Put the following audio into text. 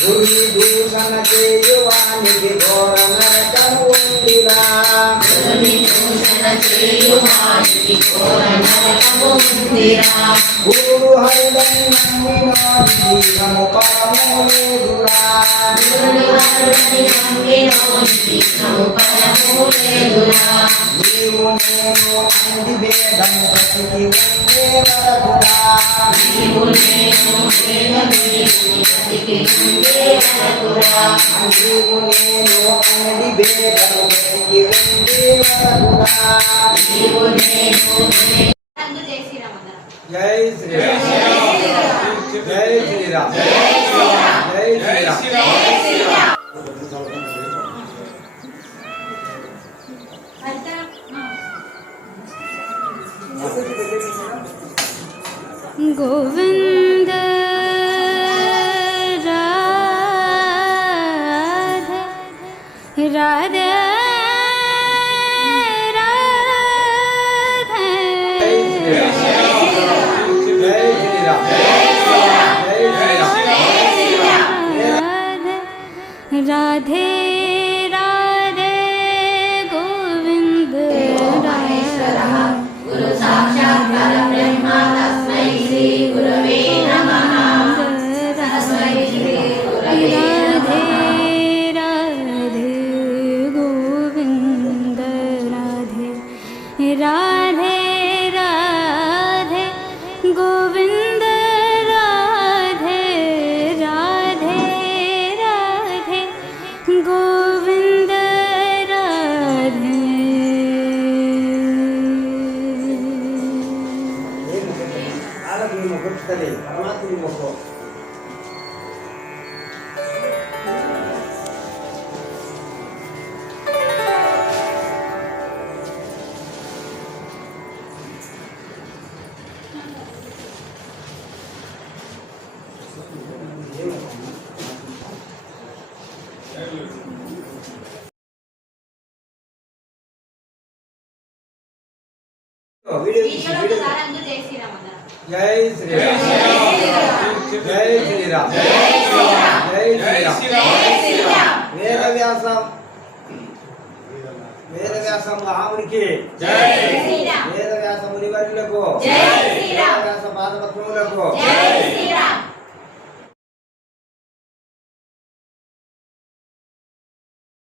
గురి దూషణ చేయువానికి ఘోర నరకము ఉందిరా గురు హరుడని నమ్మినోని జీవము పరము లేదురా నీవు నేను అంది భేదం ప్రతికి ఉండే వరకురా నీవు నేను అంది భేదం ప్రతికి ఉండే వరకురా జై శ్రీరామ్ జై శ్రీరామ్ జై శ్రీరామ్ गोविंद राधे राधे राधे राधे गोविंद गुरु साक्षात् परब्रह्म तस्मै श्री गुरवे नमः तस्मै श्री गुरवे नमः राधे गोविंद राधे राधे राधे गोविंद राधे राधे राधे गोविंद राधे జై శ్రీరామ్ జై శ్రీరామ్ జై శ్రీరామ్ వేదవ్యాసం మహామునికి వేదవ్యాస మునివర్యులకు వేదవ్యాస పాదపద్మములకు